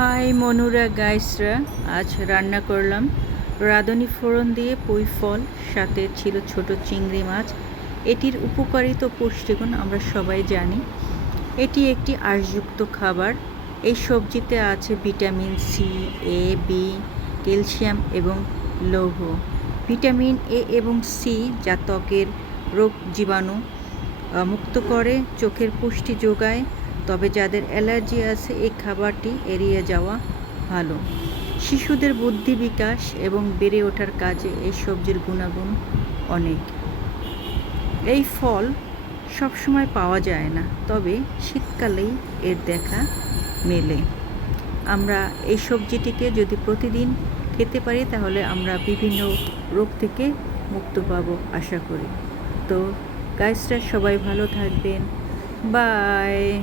High মনুরা গাইসরা, আজ রান্না করলাম রাঁধুনি ফোড়ন দিয়ে পুঁই ফল, সাথে ছিল ছোট চিংড়ি মাছ। এটির উপকারিতা ও পুষ্টিগুণ আমরা সবাই জানি। এটি একটি আঁশযুক্ত খাবার। এই সবজিতে আছে ভিটামিন সি, এ, বি, ক্যালসিয়াম এবং লৌহ। ভিটামিন এ এবং সি যা ত্বকের রোগ জীবাণু মুক্ত করে, চোখের পুষ্টি যোগায়। তবে যাদের অ্যালার্জি আছে এই খাবারটি এড়িয়ে যাওয়া ভালো। শিশুদের বুদ্ধি বিকাশ এবং বেড়ে ওঠার কাজে এই সবজির গুণাগুণ অনেক। এই ফল সবসময় পাওয়া যায় না, তবে শীতকালেই এর দেখা মেলে। আমরা এই সবজিটিকে যদি প্রতিদিন খেতে পারি তাহলে আমরা বিভিন্ন রোগ থেকে মুক্ত পাবো আশা করি। তো গাইসরা সবাই ভালো থাকবেন। বাই।